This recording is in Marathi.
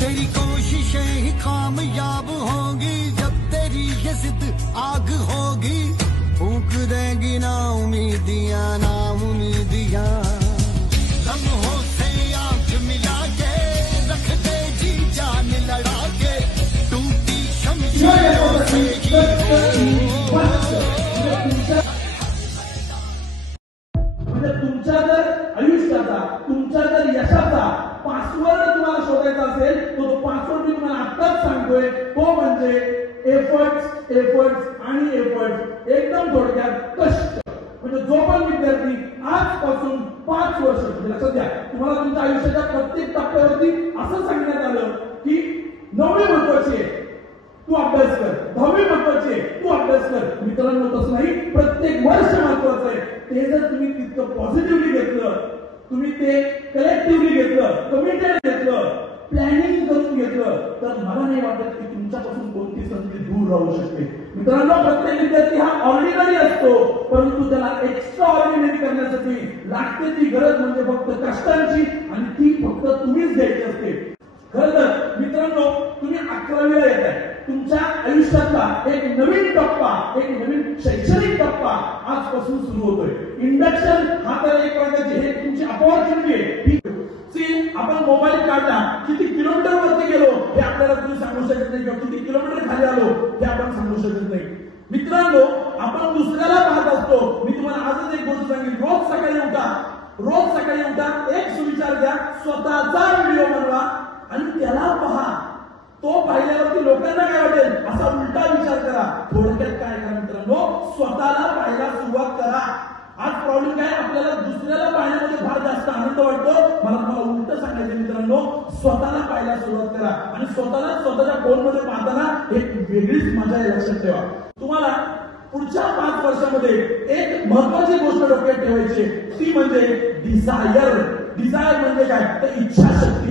तेरी कोशिशें ही कामयाब होंगी जब तेरी ये जिद आग होगी। फूंक देंगी ना उम्मीदियां लम्हों से आंख मिला के रख दे जी जान लड़ा के टूटी शमशीरों से तुमच्या जर आयुष्याचा, तुमच्या जर यशाचा पासवर्ड तुम्हाला शोधायचा असेल तो पासवर्ड मी तुम्हाला आत्ताच सांगतोय, तो म्हणजे एफर्ट्स एफर्ट्स आणि एफर्ट्स। एकदम थोडक्यात कष्ट। म्हणजे जो पण विद्यार्थी आजपासून 5 वर्ष, लक्षात घ्या, तुम्हाला तुमच्या आयुष्याच्या प्रत्येक टप्प्यावरती असं सांगण्यात आलं की 9वी महत्वाची आहे तू अभ्यास कर, 10वी महत्वाची आहे तू अभ्यास कर। मित्रांनो तसं नाही, प्रत्येक वर्ष महत्वाचं आहे। ते जर तुम्ही तितकं पॉझिटिव्हली घेतलं, तुम्ही ते कलेक्टिव्हली घेतलं, कमिटेड घेतलं, प्लॅनिंग करून घेतलं, तर मला नाही वाटत की तुमच्यापासून कोणती संधी दूर राहू शकते। मित्रांनो प्रत्येक विद्यार्थी हा ऑर्डिनरी असतो, परंतु त्याला एक्स्ट्रा ऑर्डिनरी करण्यासाठी लागते ती गरज म्हणजे फक्त कष्टांची, आणि ती फक्त तुम्हीच घ्यायची असते। खरं तर मित्रांनो तुम्ही 11वीला येत आहे, तुमच्या आयुष्यातला एक नवीन टप्पा, एक नवीन शैक्षणिक टप्पा आजपासून सुरू होतोय। इंडक्शन हा तर एक प्रकारची हे तुमची अपॉर्च्युनिटी आहे। आपण मोबाईल काढला, किती किलोमीटर वरती गेलो हे आपल्याला तुम्ही सांगू शकत नाही, किंवा किती किलोमीटर खाली आलो हे आपण सांगू शकत नाही। मित्रांनो आपण दुसऱ्याला पाहत असतो। मी तुम्हाला आजच एक गोष्ट सांगेन, रोज सकाळी उठा, एक सुविचार घ्या, स्वतःचा व्हिडिओ बनवा आणि त्याला पहा। तो पाहिल्यावरती लोकांना काय वाटेल असा उलटा विचार करा। थोडक्यात काय करा मित्रांनो, स्वतःला पाहायला सुरुवात करा। आज प्रॉब्लेम काय, आपल्याला दुसऱ्याला पाहण्यामध्ये फार जास्त आनंद वाटतो। मला तुम्हाला उलट सांगायचं मित्रांनो, स्वतःला पाहायला सुरुवात करा आणि स्वतःला स्वतःच्या फोनमध्ये पाहताना एक वेगळीच मजा आहे, लक्षात ठेवा। तुम्हाला पुढच्या 5 वर्षामध्ये एक महत्वाची गोष्ट डोक्यात ठेवायची, ती म्हणजे डिझायर। डिझायर म्हणजे काय, तर इच्छाशक्ती।